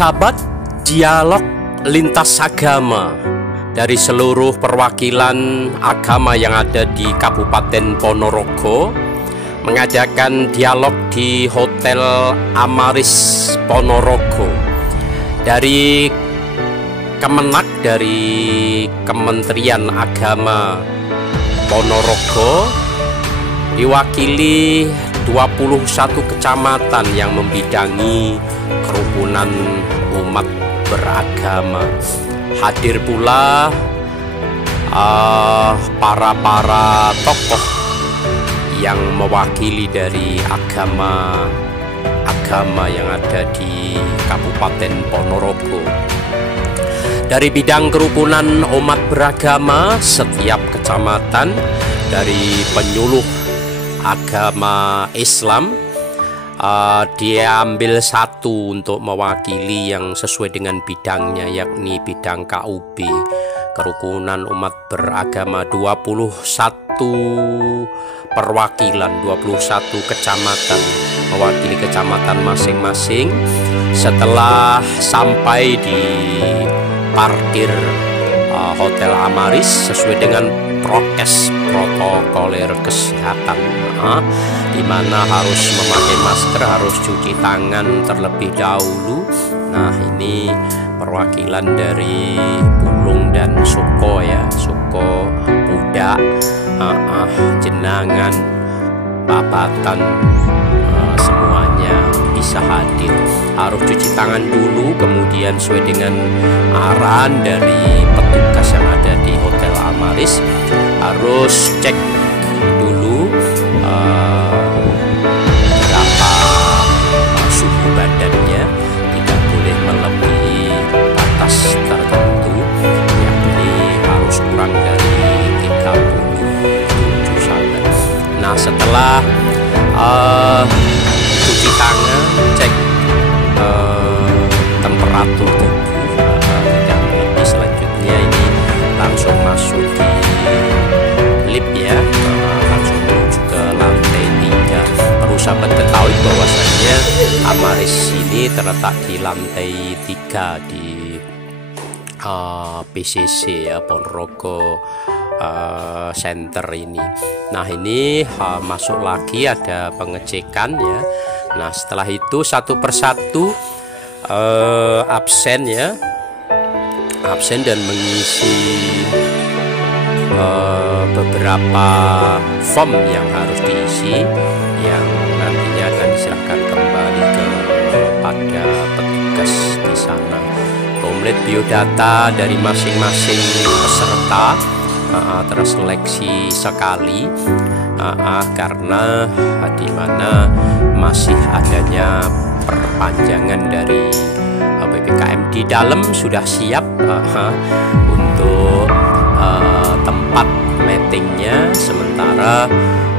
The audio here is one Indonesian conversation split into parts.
sahabat, dialog lintas agama dari seluruh perwakilan agama yang ada di Kabupaten Ponorogo mengadakan dialog di Hotel Amaris Ponorogo. Dari Kemenak, dari Kementerian Agama Ponorogo, diwakili 21 kecamatan yang membidangi kerukunan umat beragama. Hadir pula para tokoh yang mewakili dari agama yang ada di Kabupaten Ponorogo. Dari bidang kerukunan umat beragama, setiap kecamatan dari penyuluh agama Islam diambil satu untuk mewakili yang sesuai dengan bidangnya, yakni bidang KUB, kerukunan umat beragama. 21 perwakilan, 21 kecamatan mewakili kecamatan masing-masing. Setelah sampai di parkir Hotel Amaris sesuai dengan prokes protokoler kesehatan, di mana harus memakai masker, harus cuci tangan terlebih dahulu. Nah, ini perwakilan dari Pulung dan Suko ya, Suko, Pudak, Jenangan, Babatan, semuanya bisa hadir. Harus cuci tangan dulu, kemudian sesuai dengan arahan dari petugas yang ada di Hotel Amaris, harus cek dulu berapa suhu badannya, tidak boleh melebihi batas tertentu, yakni harus kurang dari 37 sahabat. Nah, setelah cuci tangan, cek temperatur tubuh, tidak lebih, selanjutnya ini langsung masuk di lift ya, langsung menuju ke lantai 3. Perlu sahabat ketahui bahwasannya Amaris ini terletak di lantai 3 di PCC ya, Ponorogo Center ini. Nah, ini masuk lagi, ada pengecekan ya. Nah, setelah itu satu persatu absen ya, absen dan mengisi beberapa form yang harus diisi, yang nantinya akan diserahkan kembali kepada petugas di sana. Komplit biodata dari masing-masing peserta terseleksi sekali, karena di mana masih adanya perpanjangan dari PPKM. Di dalam sudah siap untuk tempat meetingnya, sementara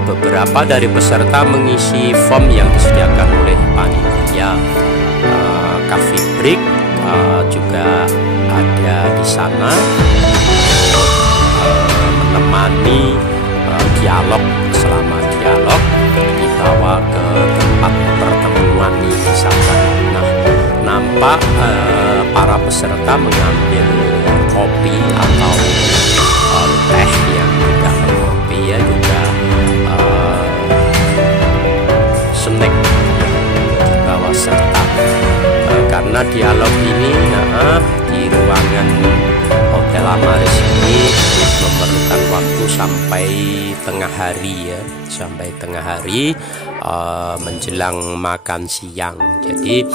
beberapa dari peserta mengisi form yang disediakan oleh panitia. Coffee break juga ada di sana untuk menemani dialog. Selama dialog dibawa ke tempat pertemuan di sana. Nah, nampak para peserta mengambil kopi atau teh yang tidak berkopi ya, juga snack dibawa serta, karena dialog ini di ruangan Hotel Amaris ini memerlukan waktu sampai tengah hari ya, sampai tengah hari menjelang makan siang. Jadi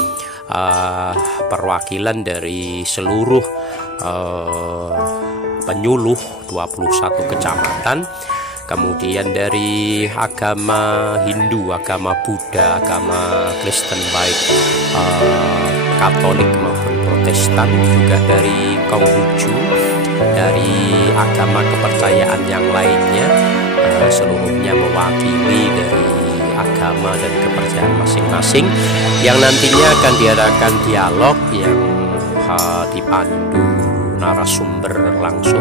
perwakilan dari seluruh penyuluh 21 kecamatan, kemudian dari agama Hindu, agama Buddha, agama Kristen, baik Katolik maupun Protestan, juga dari Konghucu, dari agama kepercayaan yang lainnya, seluruhnya mewakili dari agama dan kepercayaan masing-masing, yang nantinya akan diadakan dialog yang dipandu narasumber langsung.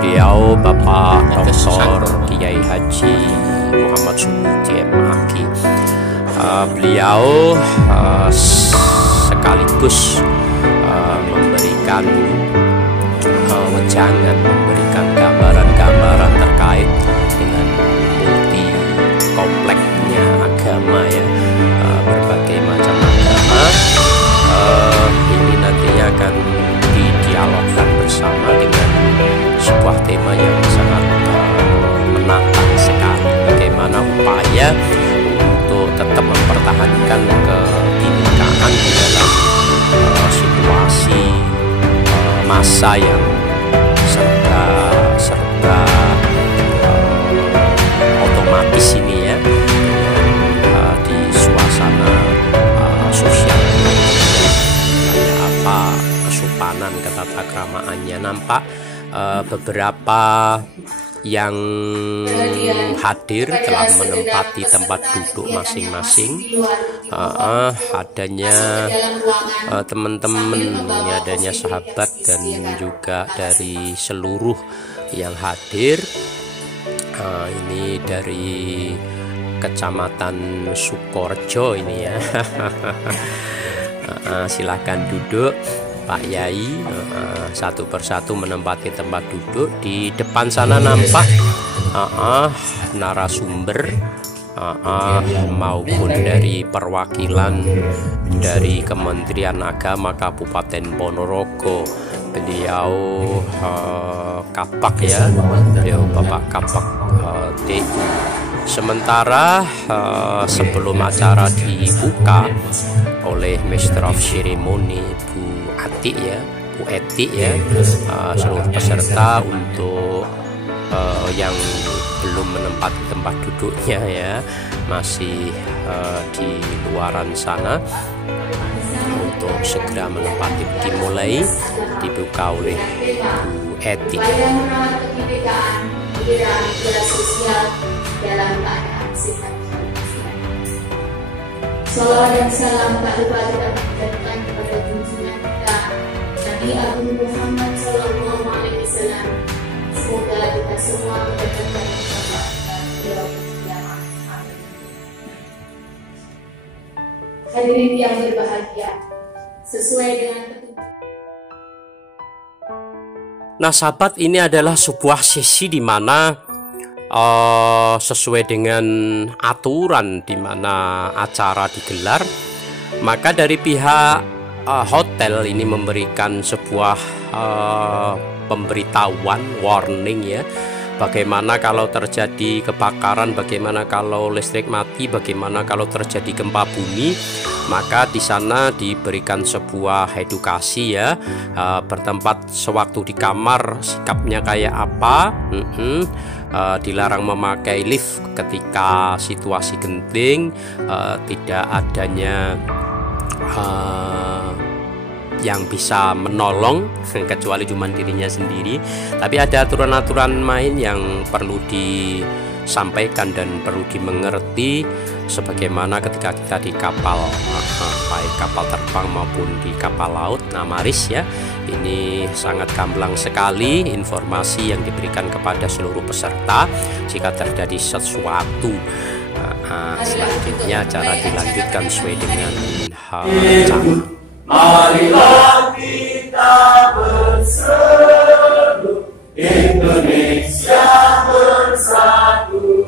Beliau Bapak Dr. Kiai Haji Muhammad Sunuti MHki. Beliau sekaligus memberikan wejangan, memberikan gambaran-gambaran terkait dengan multi kompleknya agama ya, berbagai macam agama. Ini nantinya akan didialogkan bersama dengan sebuah tema yang sangat menantang sekali, bagaimana upaya untuk tetap mempertahankan kebinekaan di dalam situasi masa yang serba otomatis ini ya, di suasana sosial kayak apa kesopanan, ketatakramaannya. Nampak beberapa yang hadir telah menempati tempat duduk masing-masing. Adanya teman-teman, ini adanya sahabat dan juga dari seluruh yang hadir. Ini dari Kecamatan Sukorejo ini ya. Silahkan duduk Pak Yai, satu persatu menempati tempat duduk. Di depan sana nampak narasumber maupun dari perwakilan dari Kementerian Agama Kabupaten Ponorogo. Beliau Kapak ya, beliau Bapak Kapak TU. Sementara sebelum acara dibuka oleh Master of Ceremony Bu Ati ya, Bu Eti ya, seluruh peserta untuk yang belum menempati tempat duduknya ya, masih di luaran sana, untuk segera menempati, dimulai dibuka oleh Bu Eti. Dalam keadaan sehat. Salawat dan salam tak lupa kita panjatkan kepada junjungan kita Nabi Agung Muhammad Sallallahu Alaihi Wasallam. Semoga kita semua mendapatkan kebahagiaan. Hadirin yang berbahagia, sesuai dengan petunjuk. Nah sahabat, ini adalah sebuah sesi di mana sesuai dengan aturan di mana acara digelar, maka dari pihak hotel ini memberikan sebuah pemberitahuan, warning ya, bagaimana kalau terjadi kebakaran, bagaimana kalau listrik mati, bagaimana kalau terjadi gempa bumi. Maka di sana diberikan sebuah edukasi ya, bertempat sewaktu di kamar sikapnya kayak apa. Dilarang memakai lift ketika situasi genting, tidak adanya yang bisa menolong kecuali cuma dirinya sendiri. Tapi ada aturan-aturan main yang perlu disampaikan dan perlu dimengerti, sebagaimana ketika kita di kapal, baik kapal terbang maupun di kapal laut. Nah Maris ya, ini sangat gamblang sekali informasi yang diberikan kepada seluruh peserta jika terjadi sesuatu. Selanjutnya acara dilanjutkan sesuai dengan rencana. Marilah kita berseru, Indonesia bersatu.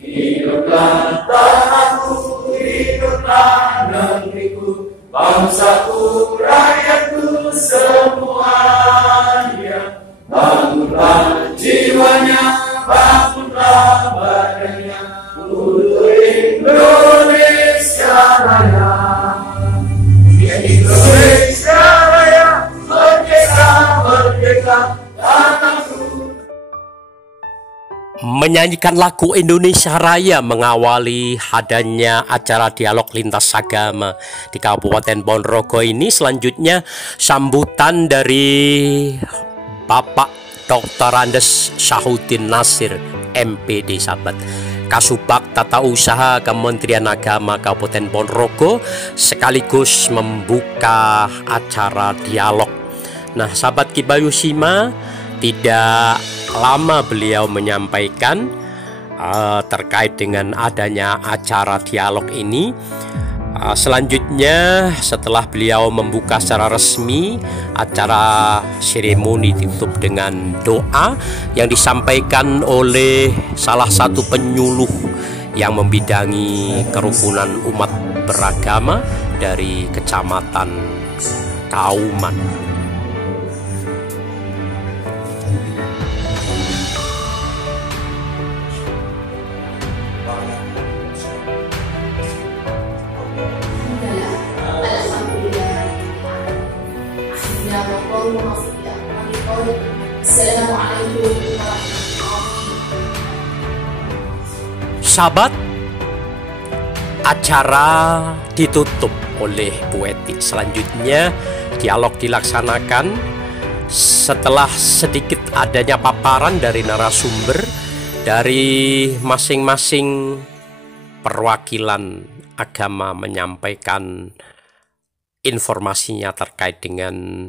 Hiduplah tanahku, hiduplah negeriku, bangsaku, rakyatku semuanya. Bangunlah jiwanya, bangunlah badannya, untuk Indonesia Raya. Indonesia Raya, merdeka, merdeka, tanahku. Menyanyikan lagu Indonesia Raya mengawali adanya acara dialog lintas agama di Kabupaten Ponorogo ini. Selanjutnya sambutan dari Bapak Dr. Andes Syahudin Nasir MPD sahabat, Kasubag Tata Usaha Kementerian Agama Kabupaten Ponorogo, sekaligus membuka acara dialog. Nah sahabat Kibayusima, tidak lama beliau menyampaikan terkait dengan adanya acara dialog ini. Selanjutnya setelah beliau membuka secara resmi, acara seremoni ditutup dengan doa yang disampaikan oleh salah satu penyuluh yang membidangi kerukunan umat beragama dari Kecamatan Kauman. Sahabat, acara ditutup oleh Bu Eti. Selanjutnya dialog dilaksanakan setelah sedikit adanya paparan dari narasumber dari masing-masing perwakilan agama menyampaikan informasinya terkait dengan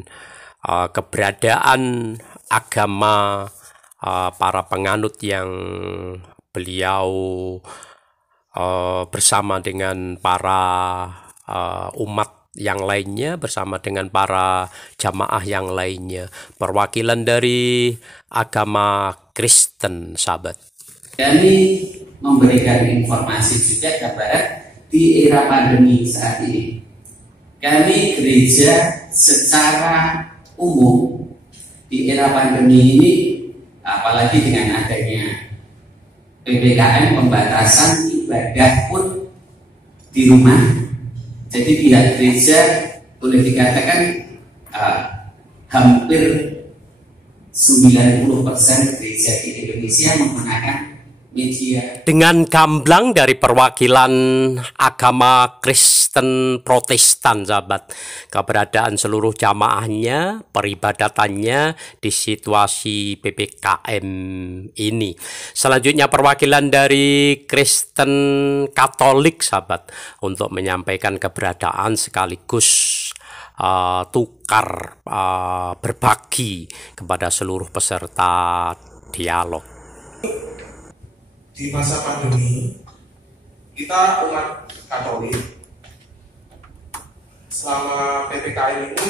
keberadaan agama para penganut yang beliau bersama dengan para umat yang lainnya, bersama dengan para jamaah yang lainnya, perwakilan dari agama Kristen, sahabat. Kami memberikan informasi juga kepada di era pandemi saat ini. Kami gereja secara umum di era pandemi ini, apalagi dengan adanya PPKM, pembatasan ibadah pun di rumah. Jadi pihak gereja boleh dikatakan hampir 90% gereja di Indonesia menggunakan media. Dengan gamblang dari perwakilan agama Kristen Protestan, sahabat, keberadaan seluruh jamaahnya, peribadatannya di situasi PPKM ini. Selanjutnya perwakilan dari Kristen Katolik, sahabat, untuk menyampaikan keberadaan sekaligus tukar berbagi kepada seluruh peserta dialog. Di masa pandemi, kita umat Katolik selama PPKM ini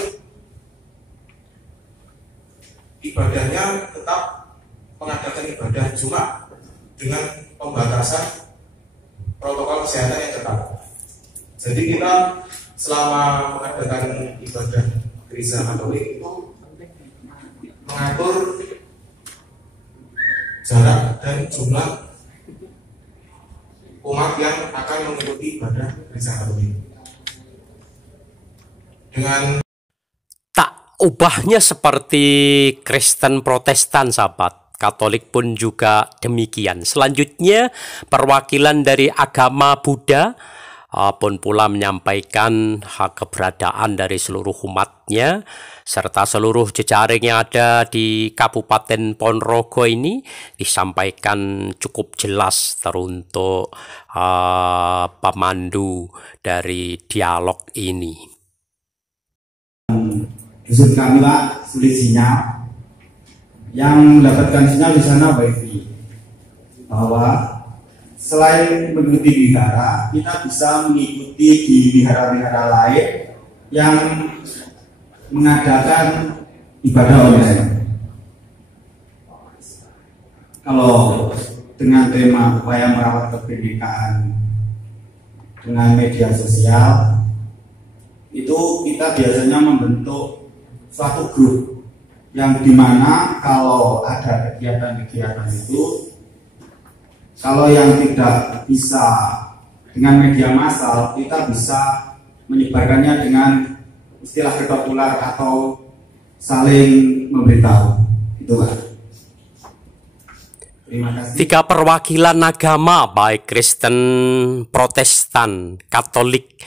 ibadahnya tetap mengadakan ibadah Jumat dengan pembatasan protokol kesehatan yang ketat. Jadi kita selama mengadakan ibadah gereja Katolik itu mengatur jarak dan jumlah umat yang akan mengikuti ibadah gereja Katolik. Dengan tak ubahnya seperti Kristen Protestan, sahabat, Katolik pun juga demikian. Selanjutnya perwakilan dari agama Buddha pun pula menyampaikan hak keberadaan dari seluruh umatnya serta seluruh jejaring yang ada di Kabupaten Ponorogo ini disampaikan cukup jelas teruntuk pemandu dari dialog ini. Dusun kami lah sulit sinyal, yang mendapatkan sinyal di sana wifi, bahwa selain mengikuti wihara, kita bisa mengikuti di wihara-wihara lain yang mengadakan ibadah online. Kalau dengan tema upaya merawat kebinekaan dengan media sosial, itu kita biasanya membentuk suatu grup yang dimana kalau ada kegiatan-kegiatan itu, kalau yang tidak bisa dengan media massal, kita bisa menyebarkannya dengan istilah kedokular atau saling memberitahu. Itulah. Terima kasih. 3 perwakilan agama baik Kristen, Protestan, Katolik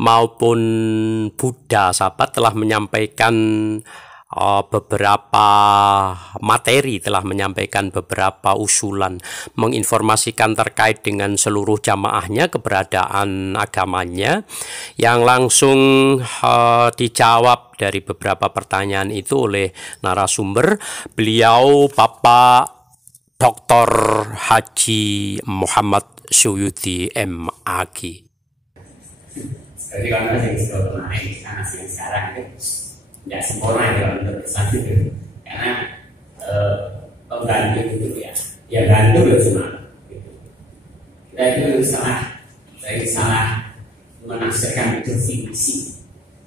maupun Buddha, sahabat, telah menyampaikan beberapa materi, telah menyampaikan beberapa usulan, menginformasikan terkait dengan seluruh jamaahnya, keberadaan agamanya, yang langsung dijawab dari beberapa pertanyaan itu oleh narasumber. Beliau Bapak Dr. Haji Muhammad Suyuti MAG. Jadi kalau yang sudah kemarin karena yang sekarang itu tidak sempurna ya untuk Islam itu, karena pembantu itu ya bantu ya cuma gitu. Kita itu salah menafsirkan definisi.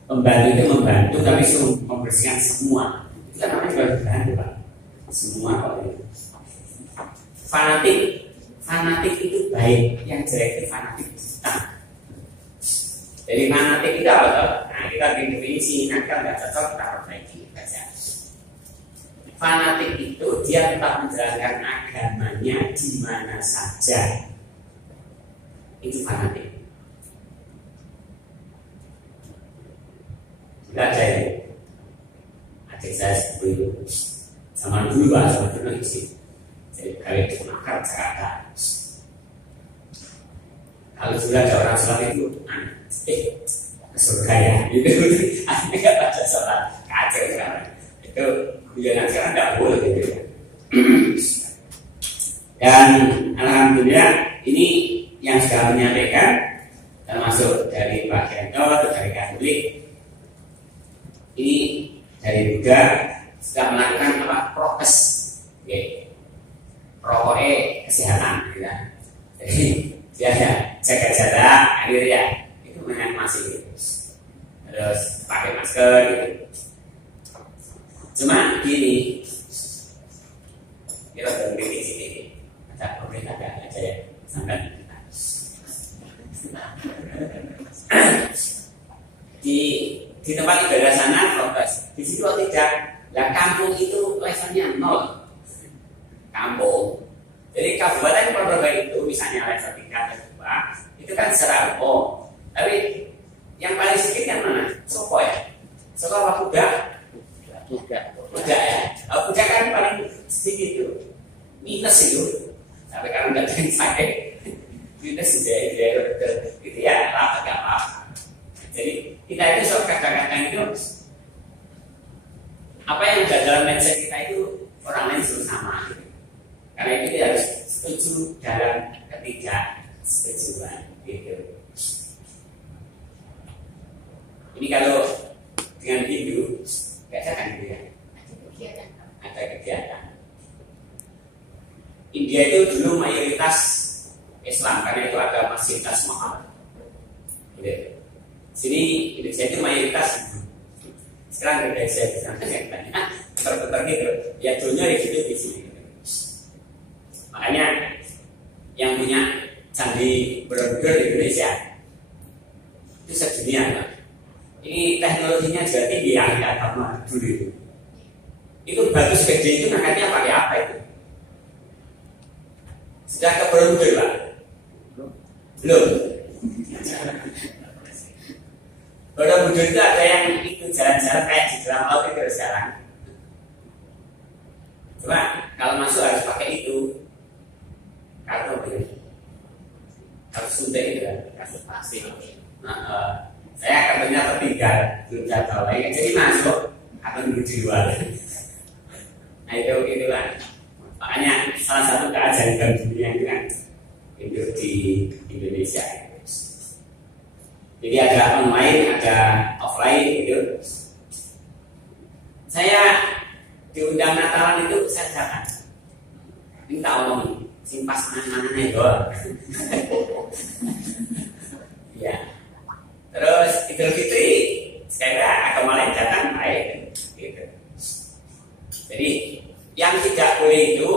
Pembantu itu membantu tapi suruh membersihkan semua. Itu kan namanya juga bantu Pak. Semua kok itu. Fanatik itu baik, yang jelek itu fanatik. Jadi fanatik itu apa tuh? Nah kita definisi, nanti kalau nggak cocok kita perbaiki saja. Fanatik itu dia tetap menjalankan agamanya di mana saja. Itu fanatik. Tidak ada ya. Adik saya seperti itu. Zaman dulu Pak, zaman dulu isi. Jadi kali itu makar Jakarta. Kalau sudah ada orang sholat itu, ke surga ya. Itu akhirnya pada sholat kacau sekarang. Itu guyonan sekarang tidak boleh gitu ya. Dan alhamdulillah ini yang sudah menyampaikan termasuk dari Pak Gento, dari Katolik, ini dari Buddha sudah melakukan apa prokes, prokes kesehatan, gitu. Jadi dia jaga jarak, akhirnya itu masih gitu. Terus pakai masker, gitu. Cuma gini, kita berhenti di sini, ada pemerintah nggak ada ya sampai di tempat ibadah sana prokes, di situ tidak. Lah kampung itu levelnya 0. Kampung. Jadi kabupaten Ponorogo itu misalnya level 3 atau 2 itu kan secara umum. Tapi yang paling sedikit yang mana? Soko ya. Soko apa Buddha? Buddha ya. Buddha kan paling sedikit itu. Minus itu. Tapi kalau nggak ada yang sakit, minus itu ya apa. Jadi kita itu sok kadang-kadang itu apa yang ada dalam mindset kita itu orang lain suruh sama gitu. Karena itu kita harus setuju dalam ketidaksetujuan gitu. Ini kalau dengan Hindu biasakan gitu ya. Ada kegiatan. India itu dulu mayoritas Islam karena itu agama Sinta Muhammad. Gitu. Sini Indonesia itu mayoritas. Sekarang Indonesia di sana yang banyak terputar gitu. Ya dulunya hidup di sini. Makanya yang punya candi Borobudur di Indonesia itu sedunia Pak. Ini teknologinya juga tinggi ya agama dulu itu. Itu batu gede itu makanya pakai apa itu? Sudah ke Borobudur Pak? Belum. Borobudur itu ada yang itu jalan-jalan kayak di dalam laut itu sekarang. Cuma kalau masuk harus pakai itu. Kartu ini, kartu suntik itu kan, kartu plastik. Saya kartunya tertinggal, belum jatuh lagi. Jadi masuk akan dijual. Nah itu kan. Makanya salah satu keajaiban dunia itu kan hidup di Indonesia. Jadi ada online, ada offline gitu. Saya diundang Natalan itu saya datang. Ini tak omongin, simpas mana-mana itu. Ya. Terus Idul Fitri, saya agama lain datang baik. Gitu. Jadi yang tidak boleh itu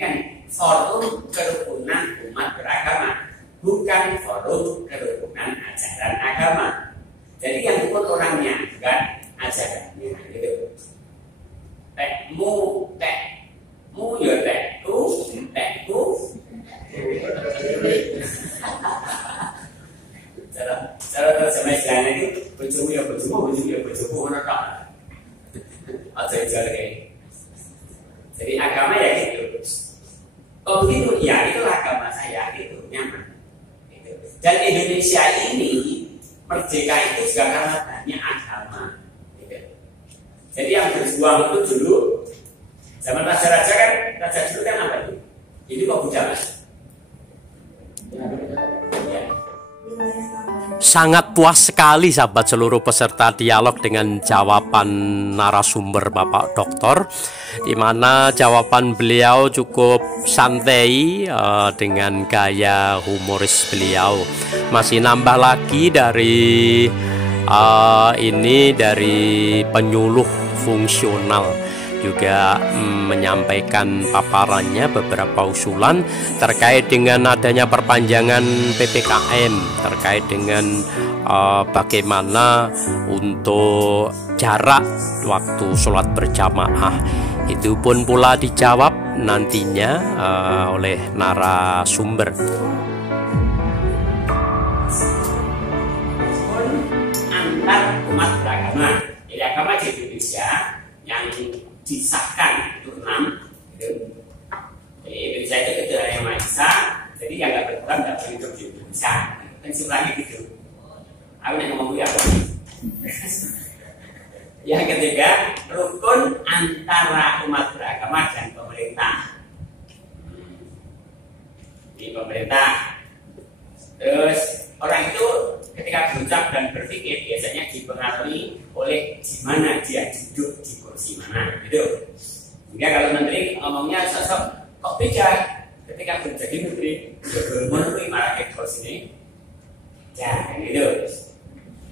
kan forum kerukunan umat beragama, bukan forum kerukunan ajaran agama. Jadi yang rukun orangnya, bukan ajarannya, gitu. Tekmu ya tekku. Cara terjemah istilahnya itu bojomu ya bojomu, ngono tok. Aja jare. Jadi agama ya gitu. Oh begitu, ya itu agama saya itu nyaman. Gitu. Dan Indonesia ini merdeka itu juga karena banyak agama. Gitu. Jadi yang berjuang itu dulu zaman raja-raja kan, raja dulu kan apa itu? Ini kok Buddha Mas? Ya. sangat puas sekali sahabat seluruh peserta dialog dengan jawaban narasumber Bapak Doktor, di mana jawaban beliau cukup santai dengan gaya humoris beliau. Masih nambah lagi dari dari penyuluh fungsional juga menyampaikan paparannya beberapa usulan terkait dengan adanya perpanjangan PPKM, terkait dengan bagaimana untuk jarak waktu sholat berjamaah. Itu pun pula dijawab nantinya oleh narasumber. Antar umat beragama, jadi agama di Indonesia yang disahkan itu 6 gitu. Jadi Indonesia itu ketuhanan yang Maha Esa, jadi yang nggak beragama nggak boleh hidup di Indonesia. Kesimpulannya gitu. Aku yang ngomong ya. Yang ketiga, rukun antara umat beragama dan pemerintah. Di pemerintah. Terus orang itu ketika berucap dan berpikir biasanya dipengaruhi oleh gimana dia duduk di kursi mana, gitu. Sehingga kalau menteri ngomongnya sosok kok beda ketika menjadi menteri, menteri malah ke kursi ini, ya gitu.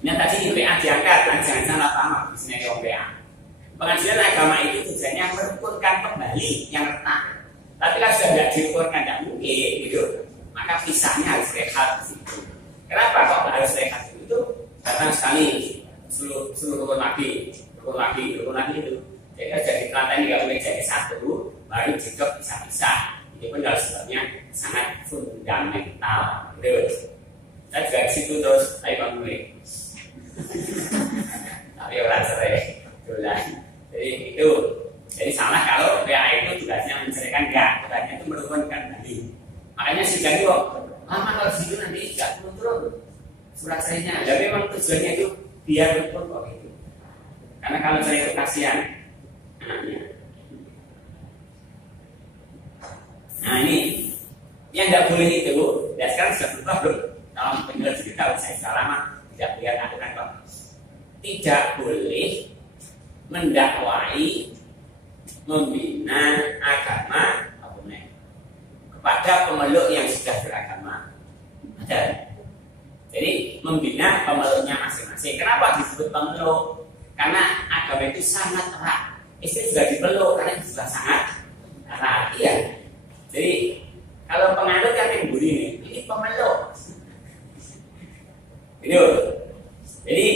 Ini tadi PA diangkat, jangan salah paham di sini PA. Pengadilan agama itu tujuannya merukunkan kembali yang retak. Tapi kalau sudah tidak diukurkan, tidak mungkin, gitu. Maka pisahnya harus rehat di situ. Kenapa kok harus rehat itu? Karena sekali seluruh rukun lagi itu. Jadi jadi kelantan ini nggak boleh jadi satu, baru juga bisa-bisa. Itu pun kalau sebabnya sangat fundamental. Gitu. Saya juga di situ terus, saya bangun. Tapi orang cerai, jadi itu. Jadi salah kalau PA itu tugasnya menceraikan, enggak, tugasnya itu merukunkan tadi. Makanya si jadi lama kalau situ nanti tidak turun surat cerainya. Jadi memang tujuannya itu biar rukun kok itu. Karena kalau cerai itu kasihan anaknya. Nah ini yang nggak boleh itu, ya sekarang sudah berubah belum? Dalam penjelasan kita saya sudah lama tidak lihat aturan kok. Tidak boleh mendakwai, membina agama kepada pemeluk yang sudah beragama. Ada. Jadi membina pemeluknya masing-masing. Kenapa disebut pemeluk? Karena agama itu sangat erat. Istri juga dipeluk karena itu sudah sangat erat. Iya. Jadi kalau penganut yang membuli ini pemeluk. Itu. Jadi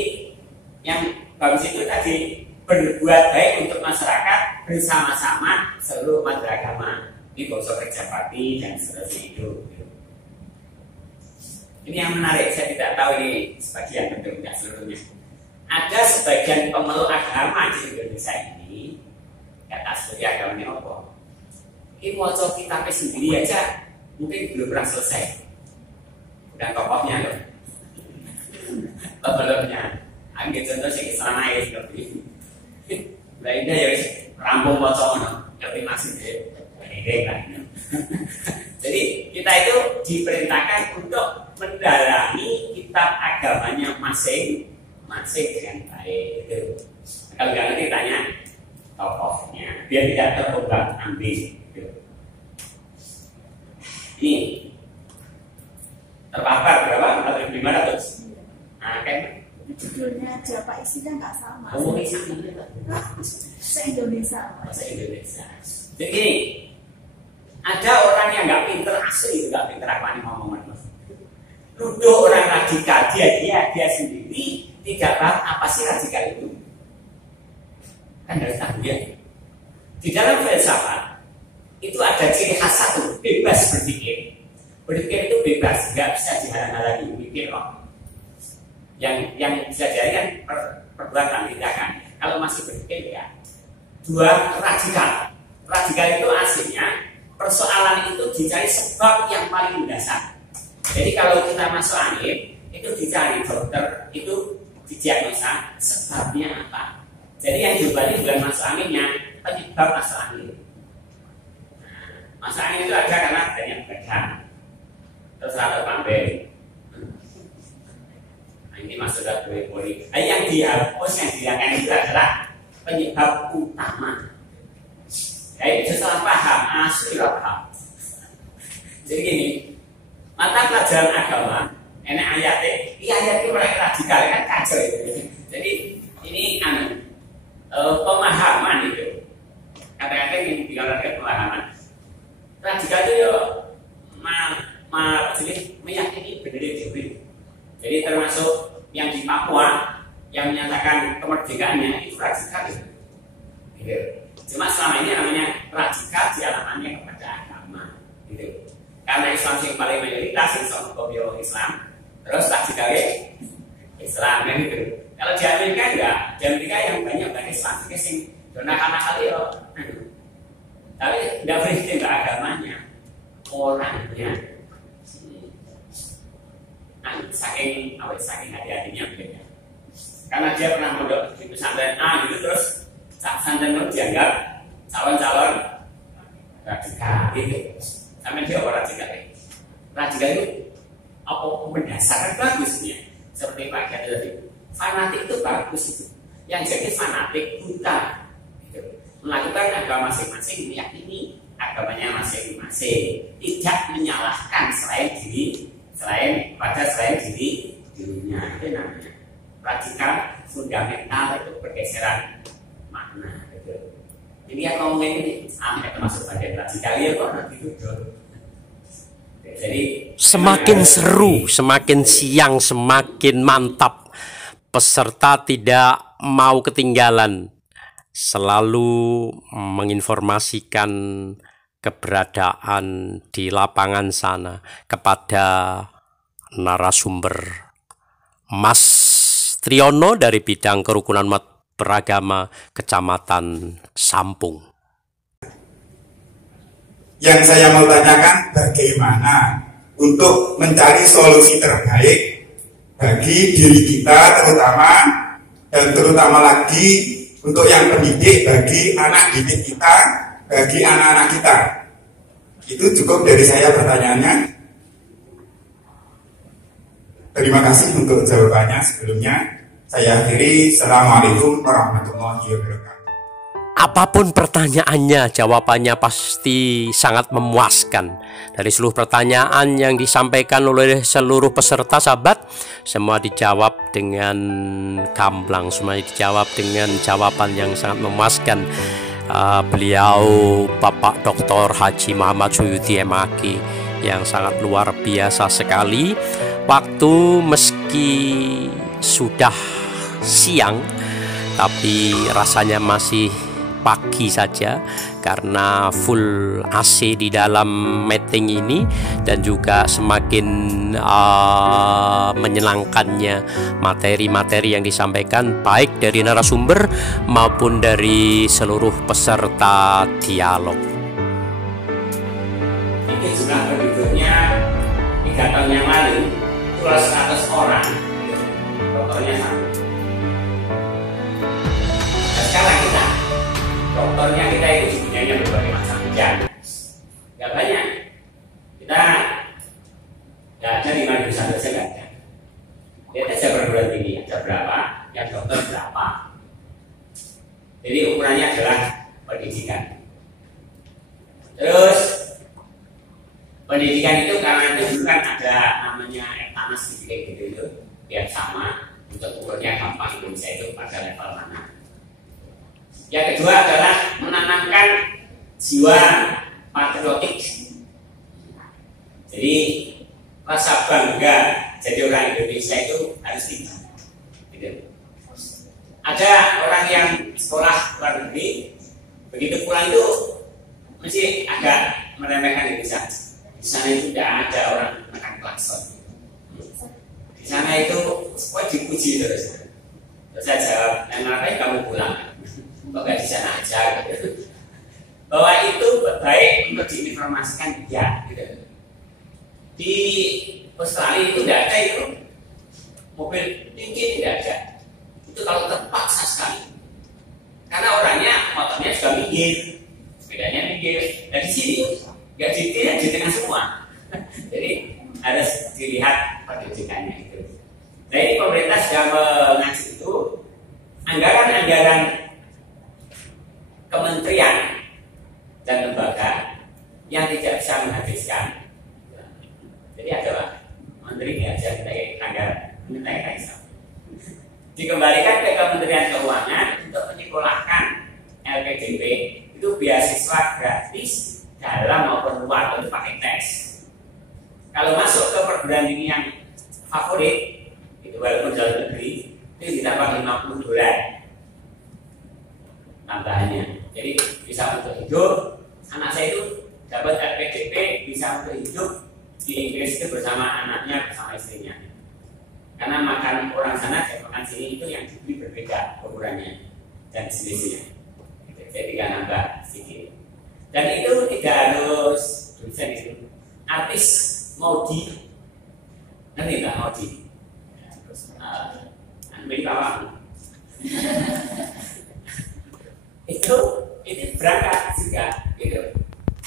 yang bagus itu tadi berbuat baik untuk masyarakat bersama-sama seluruh umat beragama. Ini bangsa Kerjapati dan seterusnya itu. Ini yang menarik, saya tidak tahu ini sebagian tentu tidak seluruhnya. Ada sebagian pemeluk agama di Indonesia ini, kata seperti agamanya apa? Ini mau coba kitabnya sendiri aja, mungkin belum pernah selesai. Udah tokohnya loh, pemeluknya. Ambil contoh sih kesana ya seperti ini. Lainnya ya rampung mau coba, tapi masih deh. Jadi kita itu diperintahkan untuk mendalami kitab agamanya masing-masing dengan baik. Kalau nggak ngerti tanya tokohnya, biar tidak terombang-ambing. Ini terpapar berapa? 500. Nah, kan judulnya aja Pak isinya nggak sama. Oh, ini sama. Se-Indonesia. Se-Indonesia. Jadi gini, ada orang yang nggak pinter asli, nggak pinter apa nih ngomongan. Nuduh orang radikal, dia sendiri tidak paham apa sih radikal itu. Kan harus tahu ya. Di dalam filsafat itu ada ciri khas satu, bebas berpikir. Berpikir itu bebas, nggak bisa dihalang-halangi mikir kok. Yang bisa dihalangi kan perbuatan tindakan. Kalau masih berpikir ya. Dua, radikal. Radikal itu aslinya persoalan itu dicari sebab yang paling mendasar. Jadi kalau kita masuk angin itu dicari dokter itu didiagnosa sebabnya apa. Jadi yang dibalik bukan masuk anginnya, penyebab masuk angin. Masuk angin itu ada karena adanya bedah, terus ada pambel. Ini maksudnya poli. Yang dihapus, yang dihilangkan itu adalah penyebab utama. Setelah paham, asli paham. Jadi gini, mata pelajaran agama, enak ayatnya radikal kan kacau itu. Jadi ini pemahaman itu. Kata-kata yang dikatakan pemahaman. Radikal itu ya meyakini benar itu. Jadi termasuk yang di Papua yang menyatakan kemerdekaannya itu radikal gitu. Cuma selama ini namanya radikal dialamannya kepada agama gitu. Karena Islam yang paling mayoritas Islam Islam, terus radikalnya Islam kan gitu. Kalau di Amerika enggak, di Amerika yang banyak Islam yang donah kali ya. Tapi tidak berarti enggak agamanya, orangnya. Saking hati-hatinya begitu. Karena dia pernah mondok di pesantren A gitu, terus pesantren itu dianggap calon-calon radikal gitu. Sampai dia orang radikal itu apa mendasarkan bagusnya. Seperti Pak Gati tadi, fanatik itu bagus itu. Yang jadi fanatik buta gitu. Melakukan agama masing-masing, meyakini agamanya masing-masing, tidak menyalahkan selain dirinya. Itu namanya radikal fundamental, itu pergeseran makna gitu. Jadi yang ngomongin ini sampai termasuk bagian radikal ya kok gitu. Jadi semakin seru, semakin siang, semakin mantap. Peserta tidak mau ketinggalan, selalu menginformasikan keberadaan di lapangan sana kepada narasumber. Mas Triono dari bidang kerukunan umat beragama Kecamatan Sampung. Yang saya mau tanyakan, bagaimana untuk mencari solusi terbaik bagi diri kita terutama, dan terutama lagi untuk yang pendidik, bagi anak didik kita, bagi anak-anak kita. Itu cukup dari saya pertanyaannya. Terima kasih untuk jawabannya. Sebelumnya saya akhiri. Assalamualaikum warahmatullahi wabarakatuh. Apapun pertanyaannya, jawabannya pasti sangat memuaskan. Dari seluruh pertanyaan yang disampaikan oleh seluruh peserta sahabat, semua dijawab dengan gamblang, semua dijawab dengan jawaban yang sangat memuaskan. Beliau Bapak Dr. Haji Muhammad Suyuti MAG yang sangat luar biasa sekali. Waktu meski sudah siang, tapi rasanya masih pagi saja karena full AC di dalam meeting ini, dan juga semakin menyenangkannya materi-materi yang disampaikan baik dari narasumber maupun dari seluruh peserta dialog. Ini juga berikutnya 3 tahun yang lalu itu 100 orang dokternya satu. Dan sekarang dokternya kita itu punya berbagai macam bidang. Gak banyak. Kita gak ada 5 jurusan saja gak ada. Lihat aja perguruan tinggi ada berapa, yang dokter berapa. Jadi ukurannya adalah pendidikan. Terus pendidikan itu karena itu bukan ada namanya etanas gitu yang sama untuk ukurnya gampang Indonesia itu pada level mana. Yang kedua adalah menanamkan jiwa patriotik. Jadi rasa bangga jadi orang Indonesia itu harus tinggi. Gitu. Ada orang yang sekolah luar negeri, begitu pulang itu mesti agak meremehkan Indonesia. Di sana itu tidak ada orang makan klakson. Di sana itu semua dipuji terus. Terus saya jawab, ngapain kamu pulang? Kok nggak di sana aja? Gitu. Bahwa itu baik untuk diinformasikan ya. Gitu. Di Australia itu tidak ada itu mobil tinggi, tidak ada. Itu kalau terpaksa sekali. Karena orangnya motornya sudah minggir, sepedanya minggir. Nah di sini nggak di tengah semua. Jadi harus dilihat pendidikannya itu. Nah Dari pemerintah sudah mengacu itu anggaran-anggaran kementerian dan lembaga yang tidak bisa menghabiskan. Jadi ada Pak, menteri nggak bisa anggaran, minta dikembalikan ke Kementerian Keuangan untuk menyekolahkan LPDP itu beasiswa gratis dalam maupun luar, itu pakai tes. Kalau masuk ke perguruan tinggi yang favorit itu walaupun dalam negeri itu ditambah $50 tambahannya. Jadi bisa untuk hidup. Anak saya itu dapat LPDP bisa untuk hidup di Inggris itu bersama anaknya, bersama istrinya. Karena makan orang sana dan makan sini itu yang dibeli berbeda ukurannya dan jenisnya. Jadi kan nambah sedikit. Dan itu tidak harus dosen itu. Artis Maudi, nanti nggak Maudi. Terus, ambil kawan. itu berangkat juga, gitu.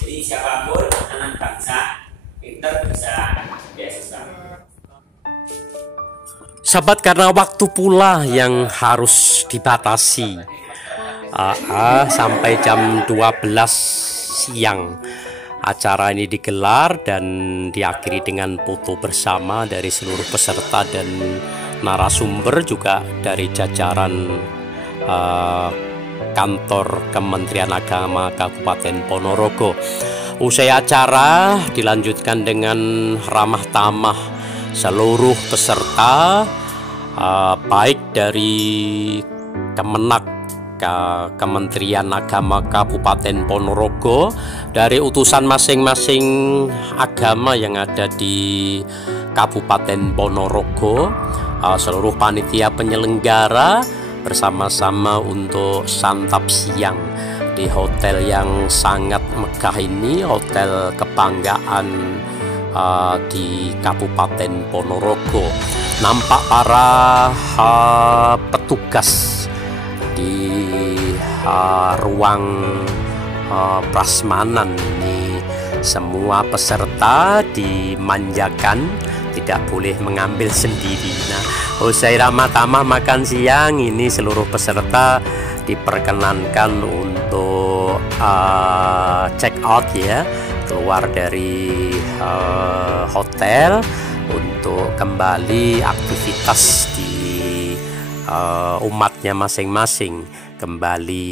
Jadi siapapun anak bangsa pinter bisa beasiswa. Sahabat, karena waktu pula yang harus dibatasi sampai jam 12 siang acara ini digelar dan diakhiri dengan foto bersama dari seluruh peserta dan narasumber juga dari jajaran kantor Kementerian Agama Kabupaten Ponorogo. Usai acara dilanjutkan dengan ramah tamah seluruh peserta, baik dari Kemenak Kementerian Agama Kabupaten Ponorogo, dari utusan masing-masing agama yang ada di Kabupaten Ponorogo, seluruh panitia penyelenggara bersama-sama untuk santap siang di hotel yang sangat megah ini, hotel kebanggaan di Kabupaten Ponorogo. Nampak para petugas di ruang prasmanan ini, semua peserta dimanjakan, tidak boleh mengambil sendiri. Nah, usai ramah tamah makan siang ini, seluruh peserta diperkenankan untuk check out ya, keluar dari hotel untuk kembali aktivitas di umatnya masing-masing, kembali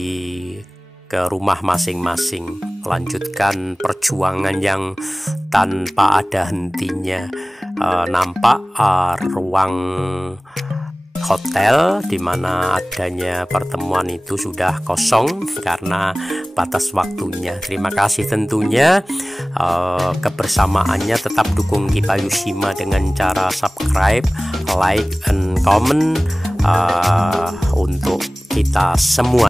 ke rumah masing-masing, melanjutkan perjuangan yang tanpa ada hentinya. Nampak ruang hotel di mana adanya pertemuan itu sudah kosong karena batas waktunya. Terima kasih tentunya kebersamaannya. Tetap dukung Kipayushima dengan cara subscribe, like, and comment untuk kita semua.